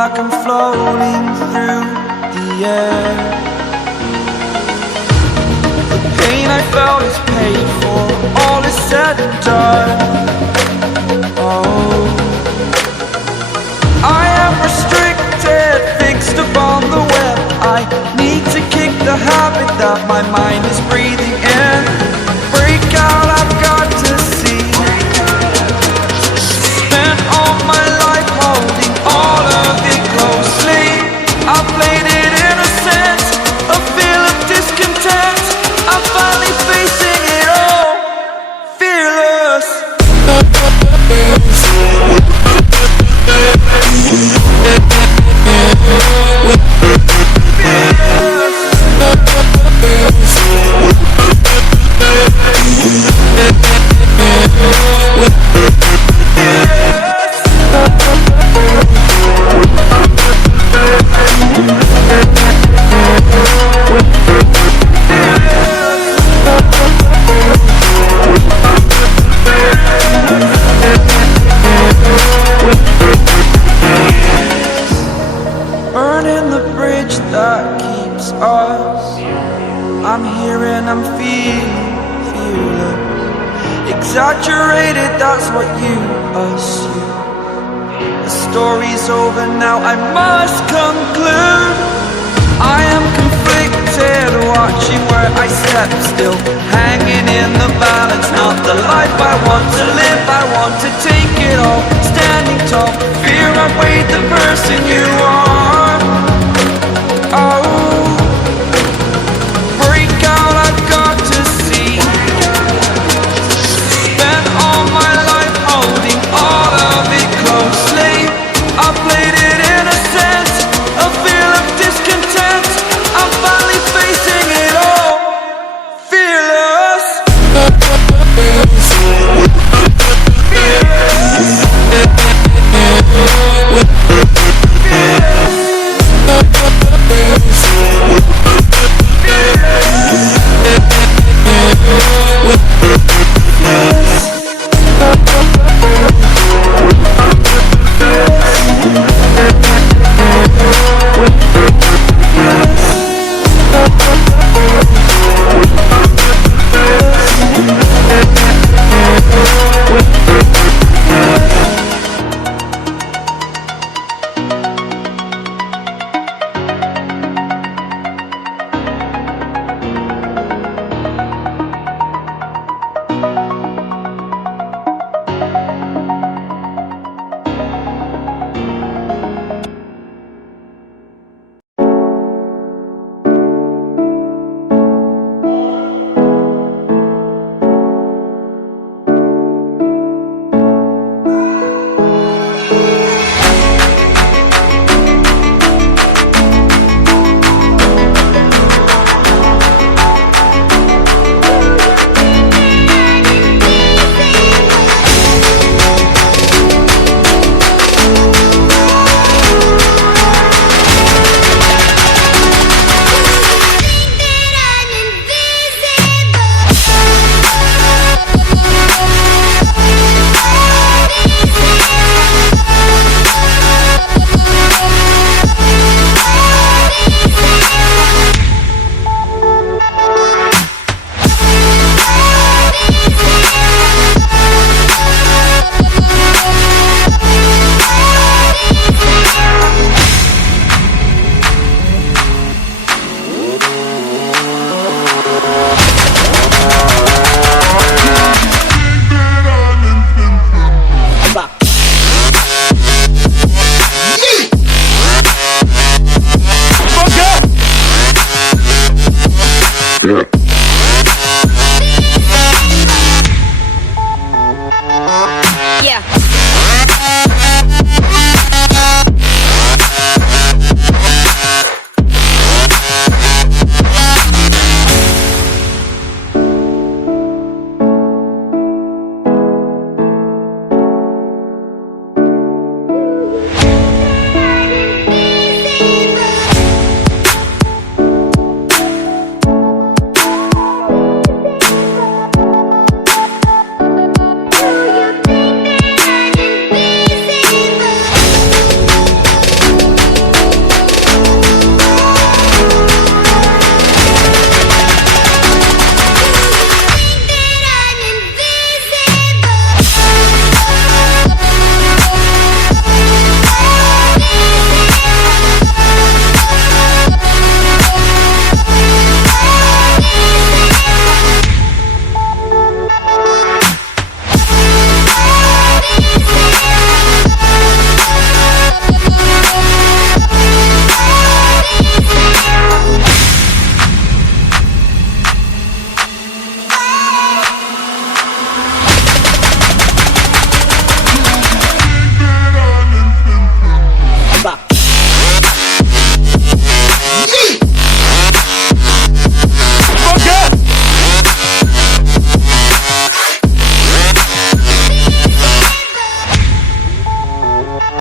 like I'm floating through the air. The pain I felt is paid for, all is said and done. Oh, I am restricted, fixed upon the web. I need to kick the habit that my mind is breathing in. Break out, I've got to see. Spent all my life holding all of it closely. I played it innocent, a feel of discontent. I'm finally facing it all, fearless. Burning the bridge that keeps us. I'm here and I'm feeling fearless. Exaggerated, that's what you assume. The story's over now, I must conclude. I am conflicted, watching where I step still, hanging in the balance. Not the life I want to live, I want to take it all. Standing tall, fear I weighed the person you